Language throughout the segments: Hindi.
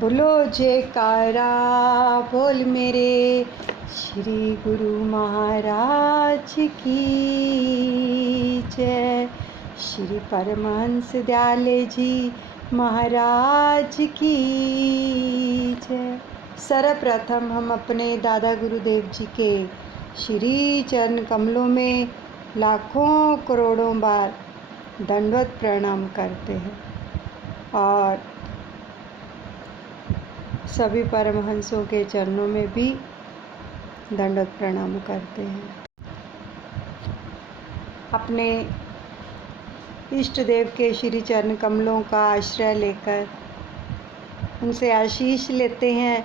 बोलो जयकारा बोल मेरे श्री गुरु महाराज की जय। श्री परमहंस दयाले जी महाराज की जय। सर्वप्रथम हम अपने दादा गुरुदेव जी के श्री चरण कमलों में लाखों करोड़ों बार दंडवत प्रणाम करते हैं और सभी परमहंसों के चरणों में भी दंडवत प्रणाम करते हैं। अपने इष्ट देव के श्री चरण कमलों का आश्रय लेकर उनसे आशीष लेते हैं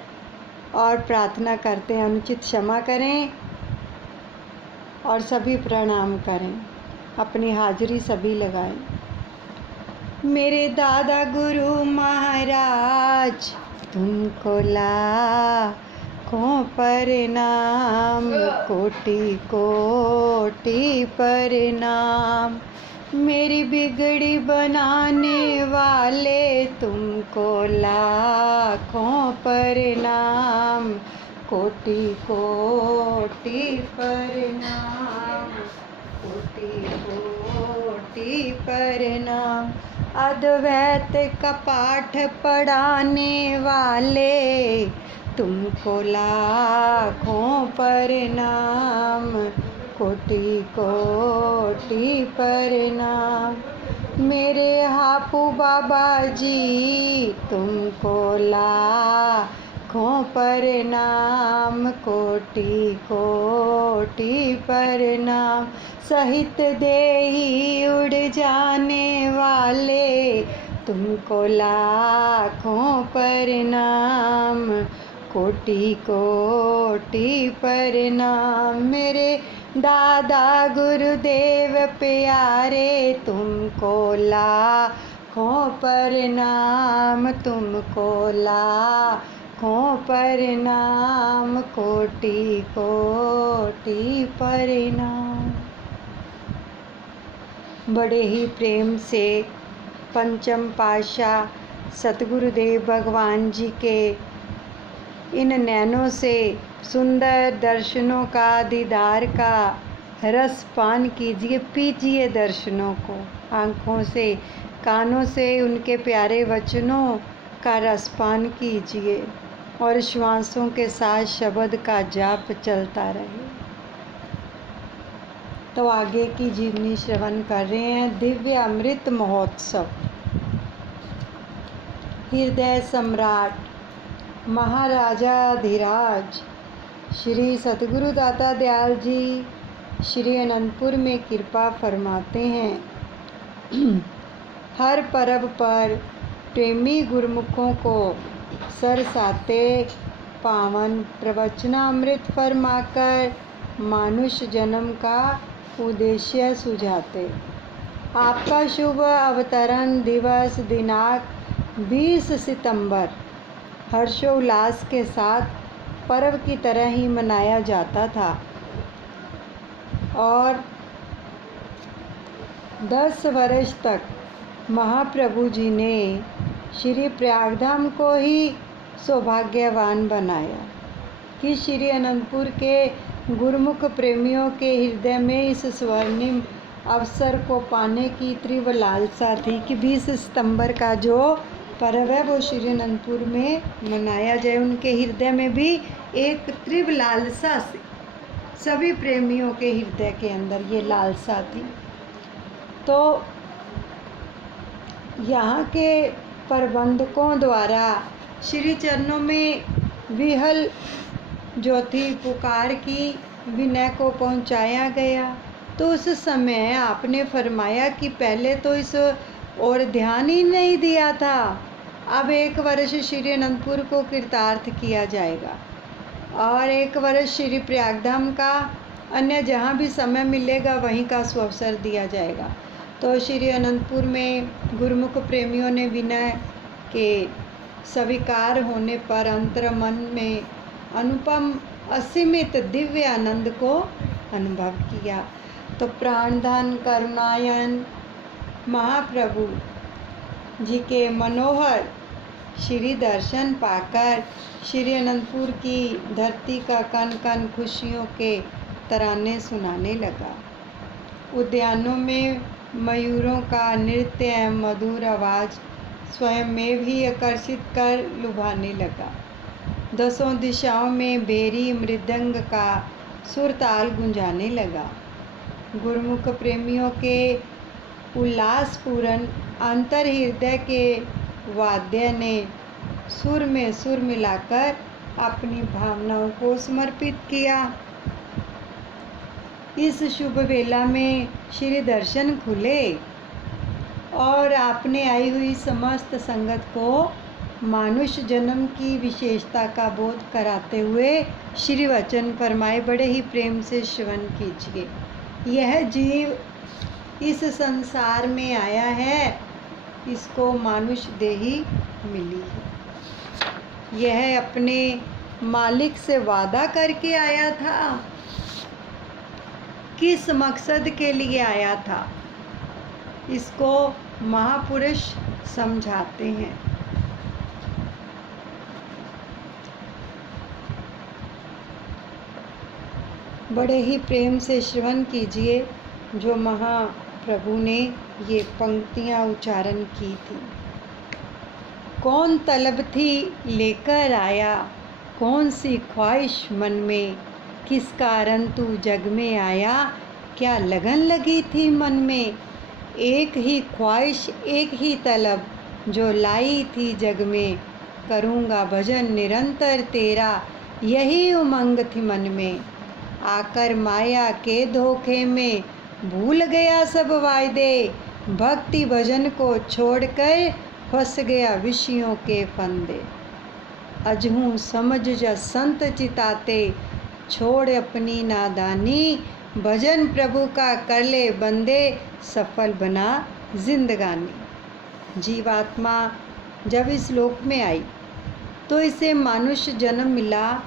और प्रार्थना करते हैं अनुचित क्षमा करें और सभी प्रणाम करें, अपनी हाजिरी सभी लगाएं। मेरे दादा गुरु महाराज तुमको लाखों प्रणाम, कोटि कोटि प्रणाम। मेरी बिगड़ी बनाने वाले तुमको लाखों प्रणाम, कोटि कोटि प्रणाम, कोटि कोटि प्रणाम। अद्वैत का पाठ पढ़ाने वाले तुमको लाखों प्रणाम, कोटि कोटि प्रणाम। मेरे हापू बाबा जी तुमको लाखों प्रणाम, कोटि कोटि प्रणाम। सहित देही उड़ जाने वाले तुमको लाखों प्रणाम, कोटि कोटि प्रणाम। मेरे दादा गुरुदेव प्यारे तुमको लाखों प्रणाम, तुमको लाखों प्रणाम, कोटि कोटि प्रणाम। बड़े ही प्रेम से पंचम पातशाह सतगुरुदेव भगवान जी के इन नैनों से सुंदर दर्शनों का दीदार का रस पान कीजिए, पीजिए दर्शनों को। आँखों से कानों से उनके प्यारे वचनों का रस पान कीजिए और श्वासों के साथ शब्द का जाप चलता रहे। तो आगे की जीवनी श्रवण कर रहे हैं। दिव्य अमृत महोत्सव। हृदय सम्राट महाराजाधिराज श्री सतगुरु दाता दयाल जी श्री अनंतपुर में कृपा फरमाते हैं। हर पर्व पर प्रेमी गुरुमुखों को सरसाते पावन प्रवचनामृत फरमाकर मानुष जन्म का उद्देश्य सुझाते। आपका शुभ अवतरण दिवस दिनांक 20 सितंबर हर्षोल्लास के साथ पर्व की तरह ही मनाया जाता था और 10 वर्ष तक महाप्रभु जी ने श्री प्रयागधाम को ही सौभाग्यवान बनाया कि श्री अनंतपुर के गुरुमुख प्रेमियों के हृदय में इस स्वर्णिम अवसर को पाने की तीव्र लालसा थी कि 20 सितंबर का जो पर्व है वो श्री अनंतपुर में मनाया जाए। उनके हृदय में भी एक तीव्र लालसा से सभी प्रेमियों के हृदय के अंदर ये लालसा थी। तो यहाँ के प्रबंधकों द्वारा श्री चरणों में विहल जो थी पुकार की विनय को पहुँचाया गया। तो उस समय आपने फरमाया कि पहले तो इस और ध्यान ही नहीं दिया था, अब 1 वर्ष श्री अनंतपुर को कृतार्थ किया जाएगा और 1 वर्ष श्री प्रयागधाम का, अन्य जहाँ भी समय मिलेगा वहीं का सुअवसर दिया जाएगा। तो श्री अनंतपुर में गुरुमुख प्रेमियों ने विनय के स्वीकार होने पर अंतर मन में अनुपम असीमित दिव्य आनंद को अनुभव किया। तो प्राणधन करुणायन महाप्रभु जी के मनोहर श्री दर्शन पाकर श्री अनंतपुर की धरती का कन कन खुशियों के तराने सुनाने लगा। उद्यानों में मयूरों का नृत्य एवं मधुर आवाज़ स्वयं में भी आकर्षित कर लुभाने लगा। दसों दिशाओं में बेरी मृदंग का सुरताल गुंजाने लगा। गुरुमुख प्रेमियों के उल्लासपूर्ण अंतर हृदय के वाद्य ने सुर में सुर मिलाकर अपनी भावनाओं को समर्पित किया। इस शुभ वेला में श्री दर्शन खुले और आपने आई हुई समस्त संगत को मानुष जन्म की विशेषता का बोध कराते हुए श्री वचन फरमाए। बड़े ही प्रेम से श्रवण कीजिए। यह जीव इस संसार में आया है, इसको मानुष देही मिली है। यह अपने मालिक से वादा करके आया था, किस मकसद के लिए आया था, इसको महापुरुष समझाते हैं। बड़े ही प्रेम से श्रवण कीजिए जो महाप्रभु ने ये पंक्तियाँ उच्चारण की थी। कौन तलब थी लेकर आया, कौन सी ख्वाहिश मन में, किस कारण तू जग में आया, क्या लगन लगी थी मन में। एक ही ख्वाहिश एक ही तलब जो लाई थी जग में, करूँगा भजन निरंतर तेरा, यही उमंग थी मन में। आकर माया के धोखे में भूल गया सब वायदे, भक्ति भजन को छोड़कर फंस गया विषयों के फंदे। अजहूँ समझ जा संत चिताते, छोड़ अपनी नादानी, भजन प्रभु का कर ले बंदे, सफल बना जिंदगानी। जीवात्मा जब इस लोक में आई तो इसे मानुष्य जन्म मिला,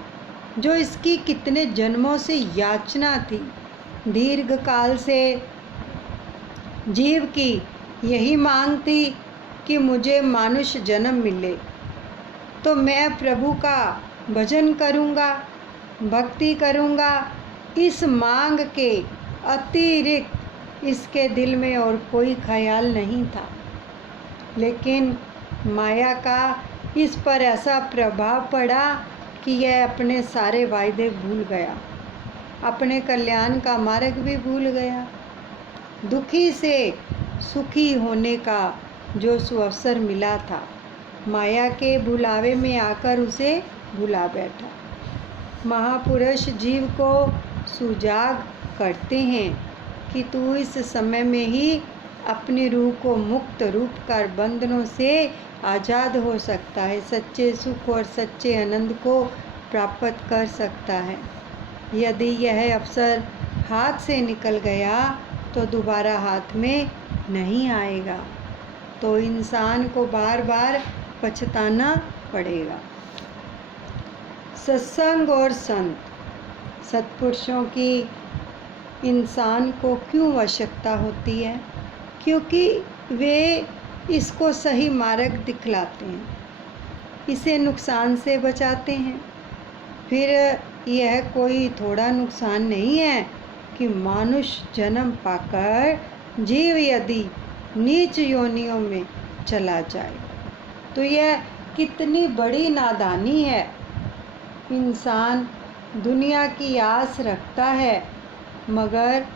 जो इसकी कितने जन्मों से याचना थी। दीर्घ काल से जीव की यही मांग थी कि मुझे मानुष्य जन्म मिले तो मैं प्रभु का भजन करूँगा, भक्ति करूँगा। इस मांग के अतिरिक्त इसके दिल में और कोई ख्याल नहीं था, लेकिन माया का इस पर ऐसा प्रभाव पड़ा कि यह अपने सारे वायदे भूल गया, अपने कल्याण का मार्ग भी भूल गया। दुखी से सुखी होने का जो सुअवसर मिला था, माया के बुलावे में आकर उसे भुला बैठा। महापुरुष जीव को सुजाग करते हैं कि तू इस समय में ही अपनी रूह को मुक्त रूप कर बंधनों से आज़ाद हो सकता है, सच्चे सुख और सच्चे आनंद को प्राप्त कर सकता है। यदि यह अवसर हाथ से निकल गया तो दोबारा हाथ में नहीं आएगा, तो इंसान को बार बार पछताना पड़ेगा। सत्संग और संत सत्पुरुषों की इंसान को क्यों आवश्यकता होती है? क्योंकि वे इसको सही मार्ग दिखलाते हैं, इसे नुकसान से बचाते हैं। फिर यह कोई थोड़ा नुकसान नहीं है कि मानुष जन्म पाकर जीव यदि नीच योनियों में चला जाए तो यह कितनी बड़ी नादानी है। इंसान दुनिया की आस रखता है मगर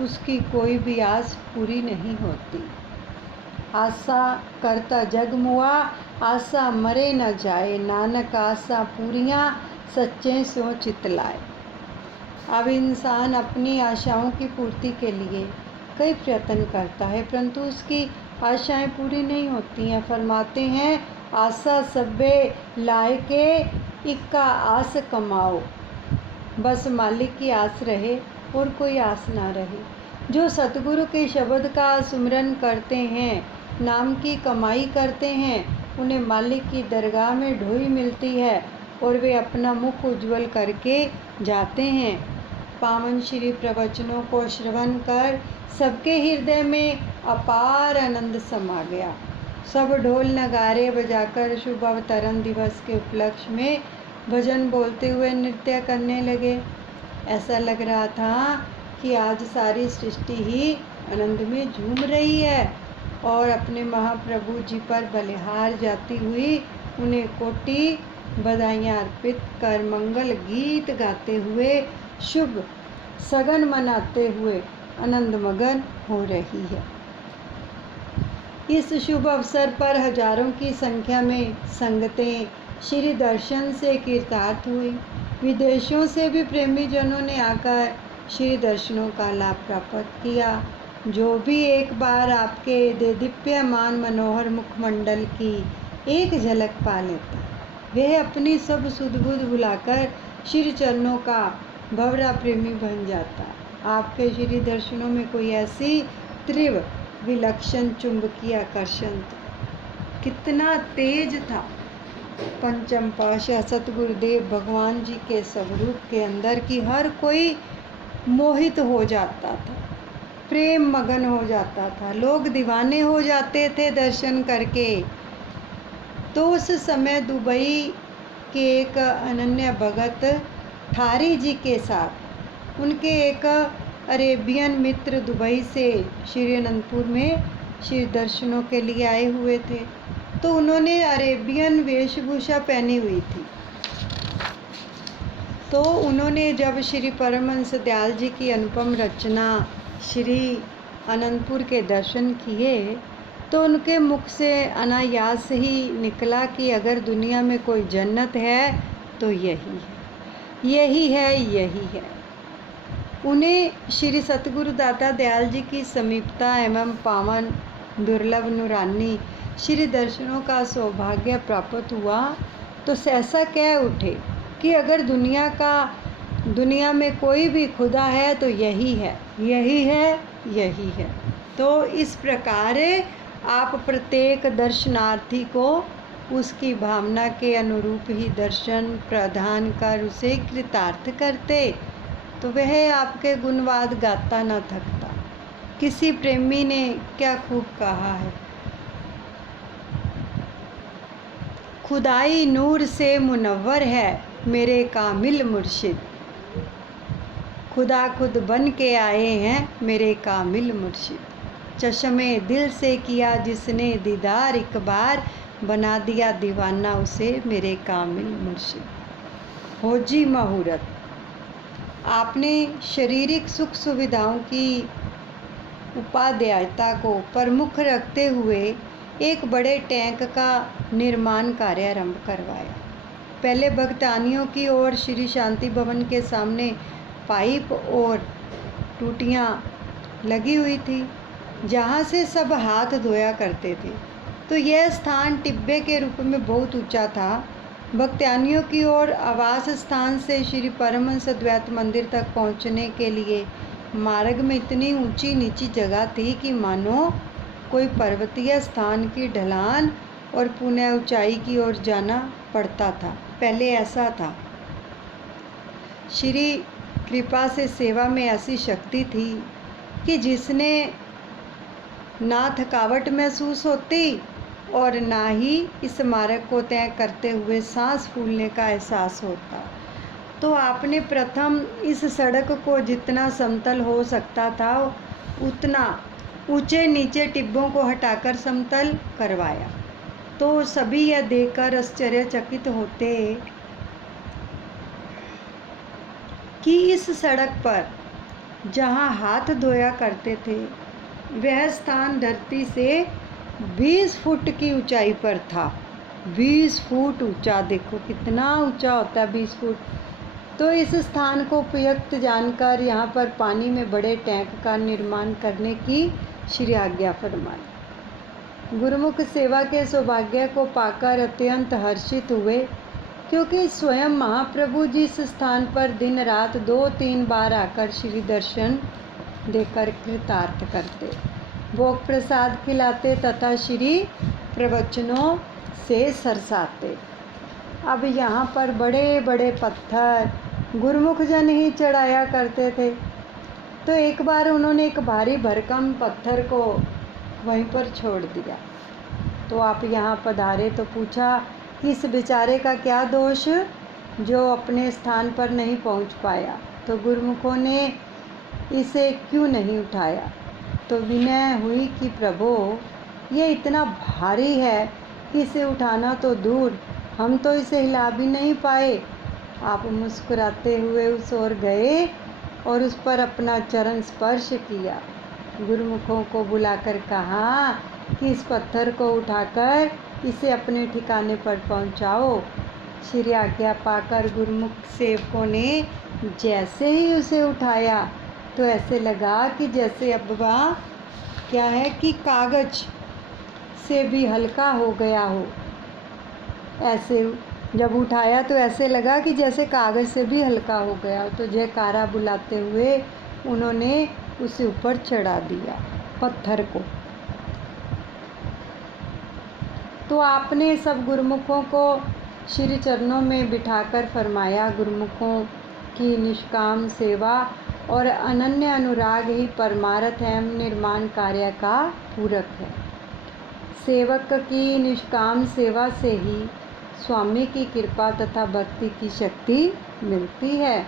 उसकी कोई भी आस पूरी नहीं होती। आशा करता जग मुआ, आशा मरे न जाए, नानक आशा पूरियाँ सच्चे सो चितलाए। अब इंसान अपनी आशाओं की पूर्ति के लिए कई प्रयत्न करता है, परंतु उसकी आशाएं पूरी नहीं होती हैं। फरमाते हैं, आशा सब्बे लाए के इक्का आस कमाओ। बस मालिक की आस रहे और कोई आस ना रहे। जो सतगुरु के शब्द का सुमिरन करते हैं, नाम की कमाई करते हैं, उन्हें मालिक की दरगाह में ढोई मिलती है और वे अपना मुख उज्जवल करके जाते हैं। पावन श्री प्रवचनों को श्रवण कर सबके हृदय में अपार आनंद समा गया। सब ढोल नगारे बजाकर शुभ अवतरण दिवस के उपलक्ष्य में भजन बोलते हुए नृत्य करने लगे। ऐसा लग रहा था कि आज सारी सृष्टि ही आनंद में झूम रही है और अपने महाप्रभु जी पर बलिहार जाती हुई उन्हें कोटि बधाइयाँ अर्पित कर मंगल गीत गाते हुए शुभ सगन मनाते हुए आनंद मगन हो रही है। इस शुभ अवसर पर हजारों की संख्या में संगतें श्री दर्शन से कृतार्थ हुई। विदेशों से भी प्रेमी जनों ने आकर श्री दर्शनों का लाभ प्राप्त किया। जो भी एक बार आपके देदीप्यमान मनोहर मुखमंडल की एक झलक पा लेता, वह अपनी सब सुध बुध भुलाकर श्री चरणों का भंवरा प्रेमी बन जाता। आपके श्री दर्शनों में कोई ऐसी तीव्र विलक्षण चुंबकीय आकर्षण था, कितना तेज था। पंचम पातशाह सतगुरुदेव भगवान जी के स्वरूप के अंदर की हर कोई मोहित हो जाता था, प्रेम मगन हो जाता था। लोग दीवाने हो जाते थे दर्शन करके। तो उस समय दुबई के एक अनन्य भगत थारी जी के साथ उनके एक अरेबियन मित्र दुबई से श्री अनंतपुर में श्री दर्शनों के लिए आए हुए थे। तो उन्होंने अरेबियन वेशभूषा पहनी हुई थी। तो उन्होंने जब श्री परमहंस दयाल जी की अनुपम रचना श्री अनंतपुर के दर्शन किए तो उनके मुख से अनायास ही निकला कि अगर दुनिया में कोई जन्नत है तो यही है, यही है, यही है। उन्हें श्री सतगुरु दाता दयाल जी की समीपता एवं पावन दुर्लभ नूरानी श्री दर्शनों का सौभाग्य प्राप्त हुआ तो सहसा कह उठे कि अगर दुनिया में कोई भी खुदा है तो यही है, यही है, यही है। तो इस प्रकार आप प्रत्येक दर्शनार्थी को उसकी भावना के अनुरूप ही दर्शन प्रदान कर उसे कृतार्थ करते तो वह आपके गुणवाद गाता न थकता। किसी प्रेमी ने क्या खूब कहा है, खुदाई नूर से मुनव्वर है मेरे कामिल मुर्शिद, खुदा खुद बन के आए हैं मेरे कामिल मुर्शिद। चश्मे दिल से किया जिसने दीदार एक बार, बना दिया दीवाना उसे मेरे कामिल मुर्शिद। होजी मुहूर्त। आपने शारीरिक सुख सुविधाओं की उपादेयता को प्रमुख रखते हुए एक बड़े टैंक का निर्माण कार्य आरंभ करवाया। पहले भक्तानियों की ओर श्री शांति भवन के सामने पाइप और टूटियाँ लगी हुई थी जहाँ से सब हाथ धोया करते थे। तो यह स्थान टिब्बे के रूप में बहुत ऊंचा था। भक्तानियों की ओर आवास स्थान से श्री परमहंस द्वैत मंदिर तक पहुँचने के लिए मार्ग में इतनी ऊंची नीची जगह थी कि मानो कोई पर्वतीय स्थान की ढलान और पुनः ऊंचाई की ओर जाना पड़ता था। पहले ऐसा था। श्री कृपा से सेवा में ऐसी शक्ति थी कि जिसने ना थकावट महसूस होती और ना ही इस मार्ग को तय करते हुए सांस फूलने का एहसास होता। तो आपने प्रथम इस सड़क को जितना समतल हो सकता था उतना ऊंचे नीचे टिब्बों को हटाकर समतल करवाया। तो सभी यह देखकर आश्चर्यचकित होते कि इस सड़क पर जहाँ हाथ धोया करते थे वह स्थान धरती से 20 फुट की ऊंचाई पर था। 20 फुट ऊंचा, देखो कितना ऊंचा होता है 20 फुट। तो इस स्थान को उपयुक्त जानकर यहाँ पर पानी में बड़े टैंक का निर्माण करने की श्री आज्ञा फरमाई। गुरुमुख सेवा के सौभाग्य को पाकर अत्यंत हर्षित हुए, क्योंकि स्वयं महाप्रभु जी इस स्थान पर दिन रात 2-3 बार आकर श्री दर्शन देकर कृतार्थ करते, भोग प्रसाद खिलाते तथा श्री प्रवचनों से सरसाते। अब यहाँ पर बड़े बड़े पत्थर गुरुमुख जन ही चढ़ाया करते थे। तो एक बार उन्होंने एक भारी भरकम पत्थर को वहीं पर छोड़ दिया। तो आप यहाँ पधारे। तो पूछा कि इस बेचारे का क्या दोष जो अपने स्थान पर नहीं पहुँच पाया। तो गुरुमुखों ने इसे क्यों नहीं उठाया। तो विनय हुई कि प्रभु ये इतना भारी है कि इसे उठाना तो दूर, हम तो इसे हिला भी नहीं पाए। आप मुस्कुराते हुए उस ओर गए और उस पर अपना चरण स्पर्श किया। गुरुमुखों को बुलाकर कहा कि इस पत्थर को उठाकर इसे अपने ठिकाने पर पहुंचाओ। श्री आज्ञा पाकर गुरुमुख सेवकों ने जैसे ही उसे उठाया तो ऐसे लगा कि जैसे अब वह क्या है कि कागज से भी हल्का हो गया हो। ऐसे जब उठाया तो ऐसे लगा कि जैसे कागज से भी हल्का हो गया हो। तो जयकारा बुलाते हुए उन्होंने उसे ऊपर चढ़ा दिया पत्थर को। तो आपने सब गुरुमुखों को श्री चरणों में बिठाकर फरमाया, गुरुमुखों की निष्काम सेवा और अनन्य अनुराग ही परमार्थ एवं निर्माण कार्य का पूरक है। सेवक की निष्काम सेवा से ही स्वामी की कृपा तथा भक्ति की शक्ति मिलती है।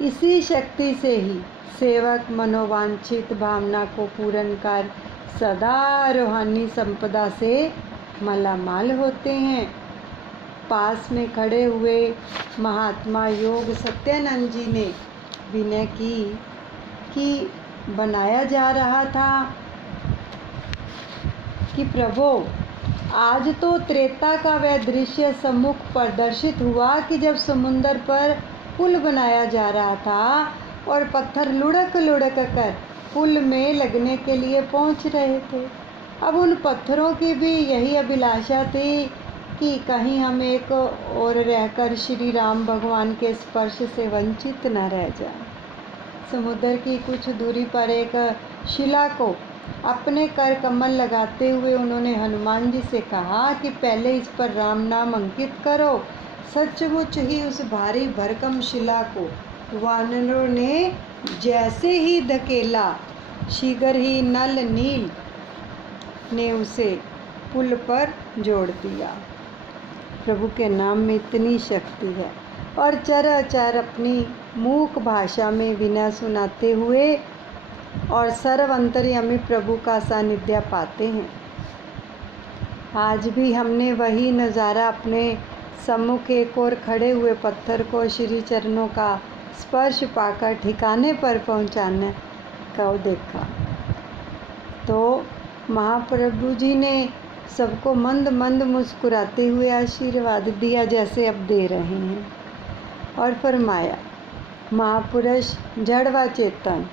इसी शक्ति से ही सेवक मनोवांछित भावना को पूर्ण कर सदा रूहानी संपदा से मालामाल होते हैं। पास में खड़े हुए महात्मा योग सत्यानंद जी ने विनय की कि बनाया जा रहा था कि प्रभु आज तो त्रेता का वह दृश्य सम्मुख प्रदर्शित हुआ कि जब समुंदर पर पुल बनाया जा रहा था और पत्थर लुढ़क लुढ़क कर पुल में लगने के लिए पहुंच रहे थे। अब उन पत्थरों की भी यही अभिलाषा थी कि कहीं हम एक और रहकर श्री राम भगवान के स्पर्श से वंचित न रह जाएं। समुद्र की कुछ दूरी पर एक शिला को अपने कर कमल लगाते हुए उन्होंने हनुमान जी से कहा कि पहले इस पर राम नाम अंकित करो। सचमुच ही उस भारी भरकम शिला को वानरों ने जैसे ही धकेला, शीघ्र ही नल नील ने उसे पुल पर जोड़ दिया। प्रभु के नाम में इतनी शक्ति है। और चर अपनी मूक भाषा में विनय सुनाते हुए और सर्व अंतर्यामी प्रभु का सानिध्य पाते हैं। आज भी हमने वही नज़ारा अपने सम्मुख एक और खड़े हुए पत्थर को श्री चरणों का स्पर्श पाकर ठिकाने पर पहुंचाने का देखा। तो महाप्रभु जी ने सबको मंद मंद मुस्कुराते हुए आशीर्वाद दिया जैसे अब दे रहे हैं और फरमाया, महापुरुष जड़ व चेतन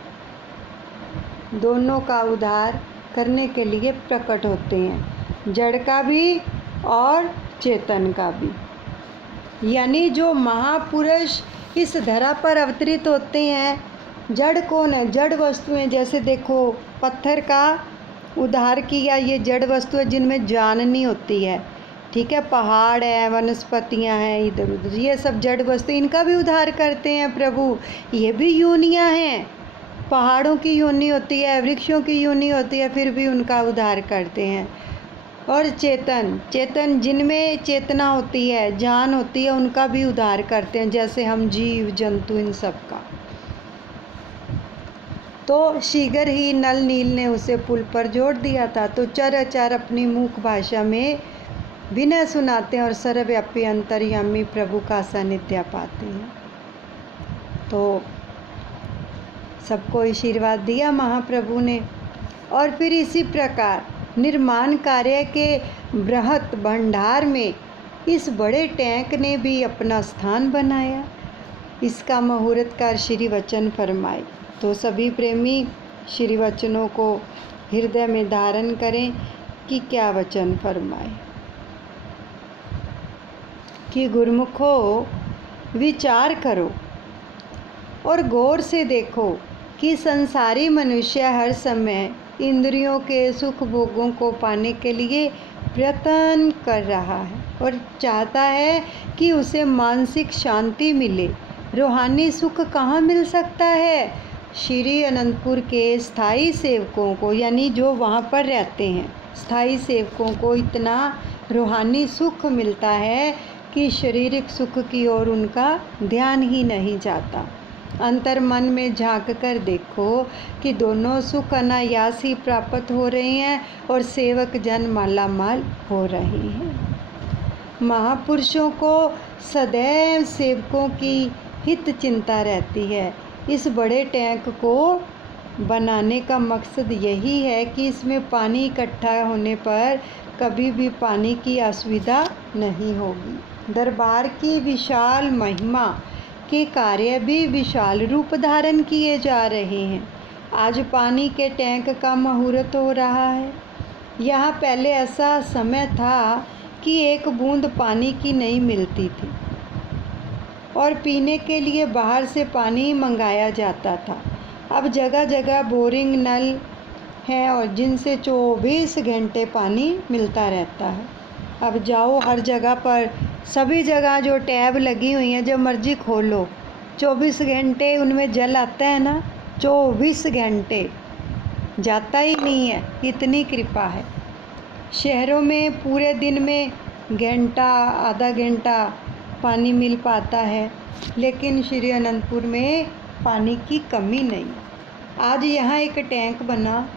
दोनों का उद्धार करने के लिए प्रकट होते हैं, जड़ का भी और चेतन का भी। यानी जो महापुरुष इस धरा पर अवतरित होते हैं, जड़ कौन है? जड़ वस्तुएं। जैसे देखो पत्थर का उद्धार किया, ये जड़ वस्तु है जिनमें जान नहीं होती है, ठीक है। पहाड़ है, वनस्पतियां हैं इधर उधर, ये सब जड़ वस्तु, इनका भी उद्धार करते हैं प्रभु। ये भी योनियां हैं, पहाड़ों की योनि होती है, वृक्षों की योनि होती है, फिर भी उनका उद्धार करते हैं। और चेतन जिनमें चेतना होती है, जान होती है, उनका भी उद्धार करते हैं, जैसे हम जीव जंतु इन सब का। तो शीघ्र ही नल नील ने उसे पुल पर जोड़ दिया था। तो चर अपनी मूक भाषा में विनय सुनाते हैं और सर्वव्यापी अंतर्यामी प्रभु का सानिध्य पाते हैं। तो सबको आशीर्वाद दिया महाप्रभु ने। और फिर इसी प्रकार निर्माण कार्य के बृहत भंडार में इस बड़े टैंक ने भी अपना स्थान बनाया। इसका मुहूर्तकार श्री वचन फरमाए। तो सभी प्रेमी श्री वचनों को हृदय में धारण करें कि क्या वचन फरमाए कि गुरुमुखों विचार करो और गौर से देखो कि संसारी मनुष्य हर समय इंद्रियों के सुख भोगों को पाने के लिए प्रयत्न कर रहा है और चाहता है कि उसे मानसिक शांति मिले। रूहानी सुख कहाँ मिल सकता है? श्री अनंतपुर के स्थायी सेवकों को, यानी जो वहाँ पर रहते हैं, स्थायी सेवकों को इतना रूहानी सुख मिलता है कि शारीरिक सुख की ओर उनका ध्यान ही नहीं जाता। अंतर मन में झांक कर देखो कि दोनों सुख अनायास ही प्राप्त हो रहे हैं और सेवक जन मालामाल हो रहे हैं। महापुरुषों को सदैव सेवकों की हित चिंता रहती है। इस बड़े टैंक को बनाने का मकसद यही है कि इसमें पानी इकट्ठा होने पर कभी भी पानी की असुविधा नहीं होगी। दरबार की विशाल महिमा के कार्य भी विशाल रूप धारण किए जा रहे हैं। आज पानी के टैंक का मुहूर्त हो रहा है। यहाँ पहले ऐसा समय था कि एक बूंद पानी की नहीं मिलती थी और पीने के लिए बाहर से पानी मंगाया जाता था। अब जगह जगह बोरिंग नल हैं और जिनसे 24 घंटे पानी मिलता रहता है। अब जाओ हर जगह पर, सभी जगह जो टैब लगी हुई हैं, जब मर्जी खोलो, 24 घंटे उनमें जल आता है ना, 24 घंटे जाता ही नहीं है, इतनी कृपा है। शहरों में पूरे दिन में घंटा आधा घंटा पानी मिल पाता है, लेकिन श्री अनंतपुर में पानी की कमी नहीं। आज यहाँ एक टैंक बना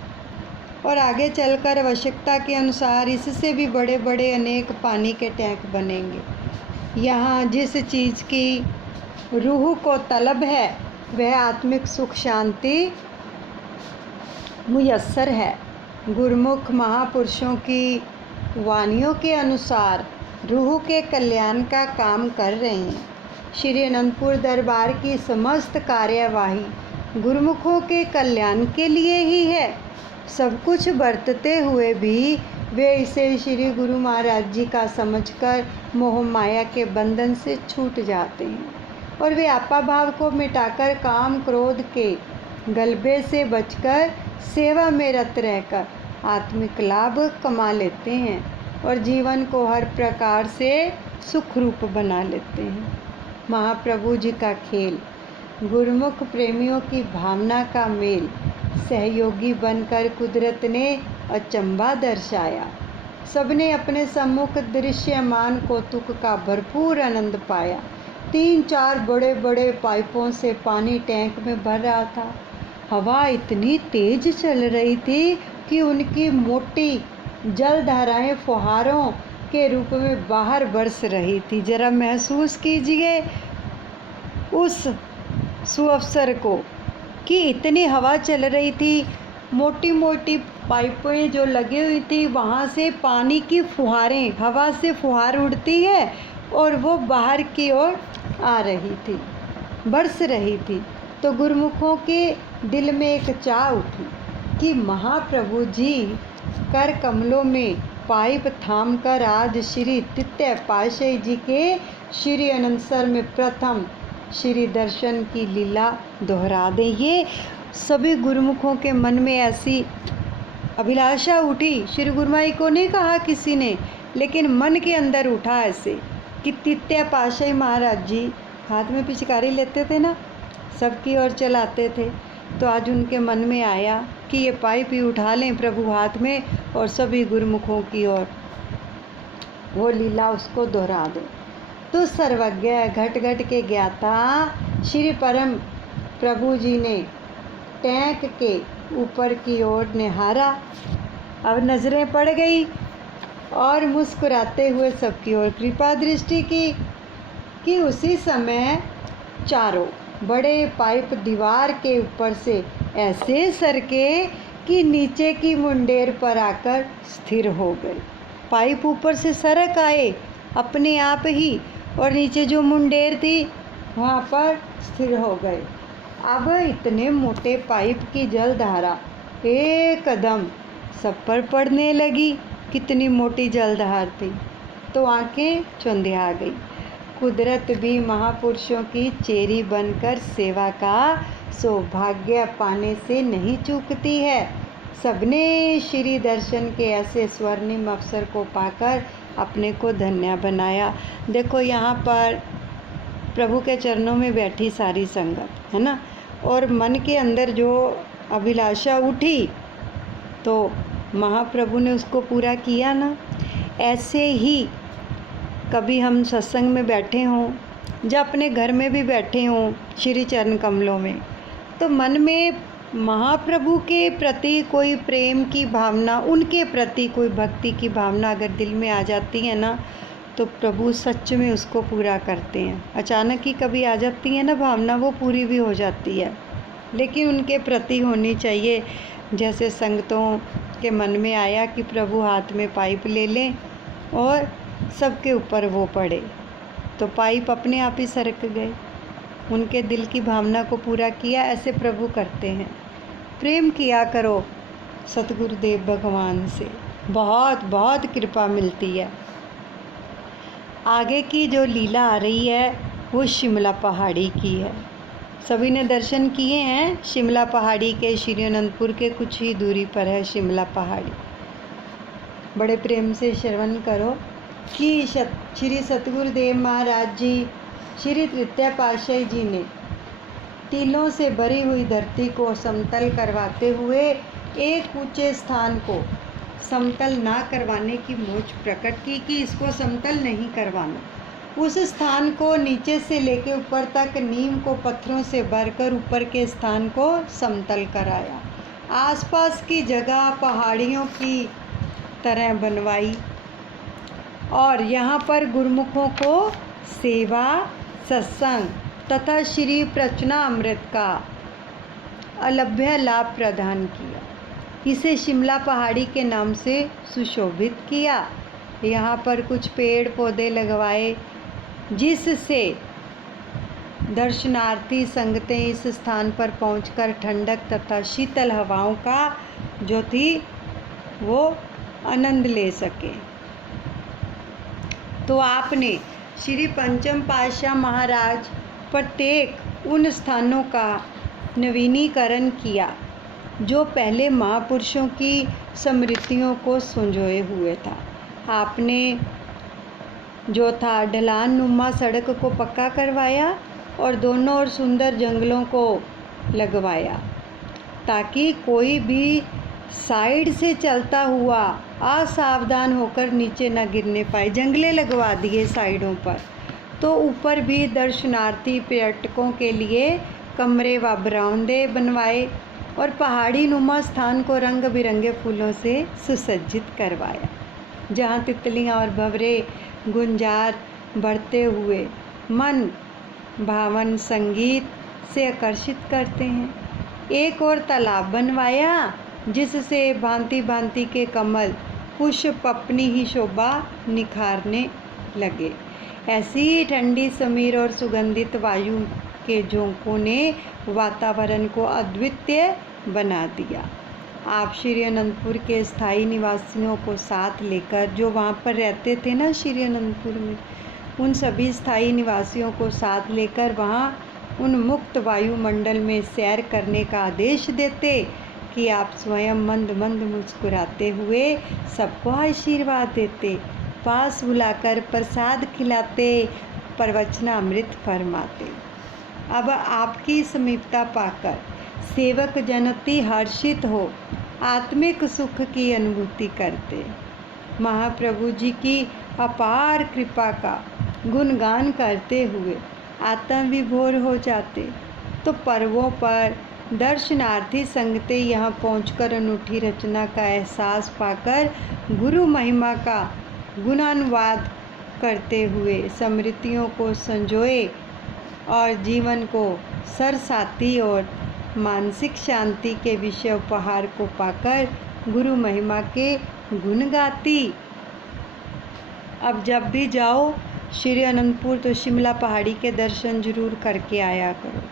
और आगे चलकर आवश्यकता के अनुसार इससे भी बड़े बड़े अनेक पानी के टैंक बनेंगे। यहाँ जिस चीज़ की रूह को तलब है वह आत्मिक सुख शांति मुयस्सर है। गुरुमुख महापुरुषों की वाणियों के अनुसार रूह के कल्याण का काम कर रहे हैं। श्री अनंतपुर दरबार की समस्त कार्यवाही गुरुमुखों के कल्याण के लिए ही है। सब कुछ बरतते हुए भी वे इसे श्री गुरु महाराज जी का समझकर मोह माया के बंधन से छूट जाते हैं और वे आपा भाव को मिटाकर काम क्रोध के गलबे से बचकर सेवा में रत रहकर आत्मिक लाभ कमा लेते हैं और जीवन को हर प्रकार से सुख रूप बना लेते हैं। महाप्रभु जी का खेल, गुरुमुख प्रेमियों की भावना का मेल, सहयोगी बनकर कुदरत ने अचंभा दर्शाया। सबने अपने सम्मुख दृश्यमान कौतुक का भरपूर आनंद पाया। 3-4 बड़े बड़े पाइपों से पानी टैंक में भर रहा था। हवा इतनी तेज चल रही थी कि उनकी मोटी जलधाराएं फुहारों के रूप में बाहर बरस रही थी। जरा महसूस कीजिए उस सुअवसर को कि इतनी हवा चल रही थी, मोटी मोटी पाइपें जो लगी हुई थी, वहाँ से पानी की फुहारें, हवा से फुहार उड़ती है और वो बाहर की ओर आ रही थी, बरस रही थी। तो गुरुमुखों के दिल में एक चाह उठी कि महाप्रभु जी कर कमलों में पाइप थाम कर आज श्री तृतीय पातशाही जी के श्री अनंतसर में प्रथम श्री दर्शन की लीला दोहरा दें। ये सभी गुरुमुखों के मन में ऐसी अभिलाषा उठी। श्री गुरुमाई को नहीं कहा किसी ने, लेकिन मन के अंदर उठा ऐसे कि तृतीय पातशाही महाराज जी हाथ में पिचकारी लेते थे ना, सबकी ओर चलाते थे। तो आज उनके मन में आया कि ये पाइप ही उठा लें प्रभु हाथ में और सभी गुरुमुखों की ओर वो लीला उसको दोहरा दें। तो सर्वज्ञ घट घट के ज्ञाता श्री परम प्रभु जी ने टैंक के ऊपर की ओर निहारा। अब नज़रें पड़ गई और मुस्कुराते हुए सबकी ओर कृपा दृष्टि की कि उसी समय चारों बड़े पाइप दीवार के ऊपर से ऐसे सरके कि नीचे की मुंडेर पर आकर स्थिर हो गए। पाइप ऊपर से सरक आए अपने आप ही और नीचे जो मुंडेर थी वहाँ पर स्थिर हो गए। अब इतने मोटे पाइप की जलधारा एक कदम सब पर पड़ने लगी। कितनी मोटी जलधार थी, तो आंखें चौंधिया गई। कुदरत भी महापुरुषों की चेरी बनकर सेवा का सौभाग्य पाने से नहीं चूकती है। सबने श्री दर्शन के ऐसे स्वर्णिम अवसर को पाकर अपने को धन्य बनाया। देखो यहाँ पर प्रभु के चरणों में बैठी सारी संगत है ना, और मन के अंदर जो अभिलाषा उठी तो महाप्रभु ने उसको पूरा किया ना। ऐसे ही कभी हम सत्संग में बैठे हों या अपने घर में भी बैठे हों श्री चरण कमलों में, तो मन में महाप्रभु के प्रति कोई प्रेम की भावना, उनके प्रति कोई भक्ति की भावना अगर दिल में आ जाती है ना, तो प्रभु सच में उसको पूरा करते हैं। अचानक ही कभी आ जाती है ना भावना, वो पूरी भी हो जाती है, लेकिन उनके प्रति होनी चाहिए। जैसे संगतों के मन में आया कि प्रभु हाथ में पाइप ले लें और सबके ऊपर वो पड़े, तो पाइप अपने आप ही सरक गए। उनके दिल की भावना को पूरा किया। ऐसे प्रभु करते हैं। प्रेम किया करो सतगुरुदेव भगवान से, बहुत बहुत कृपा मिलती है। आगे की जो लीला आ रही है वो शिमला पहाड़ी की है। सभी ने दर्शन किए हैं शिमला पहाड़ी के। श्री अनंतपुर के कुछ ही दूरी पर है शिमला पहाड़ी। बड़े प्रेम से श्रवण करो कि श्री सतगुरुदेव महाराज जी, श्री तृतीय पातशाही जी ने टीलों से भरी हुई धरती को समतल करवाते हुए एक ऊंचे स्थान को समतल ना करवाने की मोच प्रकट की कि इसको समतल नहीं करवाना। उस स्थान को नीचे से लेकर ऊपर तक नीम को पत्थरों से भरकर ऊपर के स्थान को समतल कराया। आसपास की जगह पहाड़ियों की तरह बनवाई और यहाँ पर गुरुमुखों को सेवा, सत्संग तथा श्री प्रचना अमृत का अलभ्य लाभ प्रदान किया। इसे शिमला पहाड़ी के नाम से सुशोभित किया। यहाँ पर कुछ पेड़ पौधे लगवाए जिससे दर्शनार्थी संगतें इस स्थान पर पहुंचकर ठंडक तथा शीतल हवाओं का जो थी वो आनंद ले सके। तो आपने श्री पंचम पातशाह महाराज प्रत्येक उन स्थानों का नवीनीकरण किया जो पहले महापुरुषों की स्मृतियों को संजोए हुए था। आपने जो था ढलान नुमा सड़क को पक्का करवाया और दोनों ओर सुंदर जंगलों को लगवाया ताकि कोई भी साइड से चलता हुआ असावधान होकर नीचे न गिरने पाए। जंगले लगवा दिए साइडों पर। तो ऊपर भी दर्शनार्थी पर्यटकों के लिए कमरे व बरामदे बनवाए और पहाड़ी नुमा स्थान को रंग बिरंगे फूलों से सुसज्जित करवाया, जहाँ तितलियाँ और भंवरे गुंजार बढ़ते हुए मन भावन संगीत से आकर्षित करते हैं। एक और तालाब बनवाया जिससे भांति भांति के कमल पुष्प अपनी ही शोभा निखारने लगे। ऐसी ही ठंडी समीर और सुगंधित वायु के झोंकों ने वातावरण को अद्वितीय बना दिया। आप श्री अनंतपुर के स्थायी निवासियों को साथ लेकर, जो वहाँ पर रहते थे ना श्री अनंतपुर में, उन सभी स्थायी निवासियों को साथ लेकर वहाँ उन मुक्त वायुमंडल में सैर करने का आदेश देते कि आप स्वयं मंद मंद मुस्कुराते हुए सबको आशीर्वाद देते, पास बुलाकर प्रसाद खिलाते, प्रवचनामृत फरमाते। अब आपकी समीपता पाकर सेवक जन अति हर्षित हो आत्मिक सुख की अनुभूति करते। महाप्रभु जी की अपार कृपा का गुणगान करते हुए आत्म विभोर हो जाते। तो पर्वों पर दर्शनार्थी संगतें यहाँ पहुंचकर अनूठी रचना का एहसास पाकर गुरु महिमा का गुणानुवाद करते हुए स्मृतियों को संजोए और जीवन को सरसाती और मानसिक शांति के विषय उपहार को पाकर गुरु महिमा के गुण गाती। अब जब भी जाओ श्री अनंतपुर तो शिमला पहाड़ी के दर्शन जरूर करके आया करो।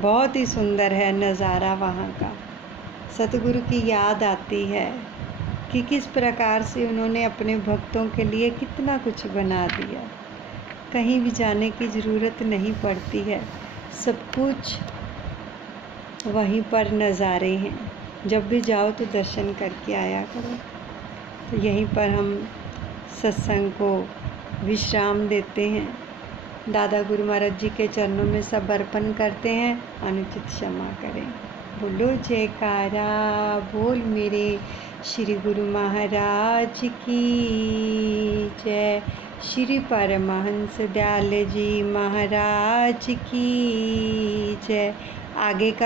बहुत ही सुंदर है नज़ारा वहाँ का। सतगुरु की याद आती है कि किस प्रकार से उन्होंने अपने भक्तों के लिए कितना कुछ बना दिया। कहीं भी जाने की ज़रूरत नहीं पड़ती है, सब कुछ वहीं पर नज़ारे हैं। जब भी जाओ तो दर्शन करके आया करो। तो यहीं पर हम सत्संग को विश्राम देते हैं। दादा गुरु महाराज जी के चरणों में सब अर्पण करते हैं। अनुचित क्षमा करें। बोलो जयकारा, बोल मेरे श्री गुरु महाराज की जय। श्री परमहंस दयाल जी महाराज की जय। आगे का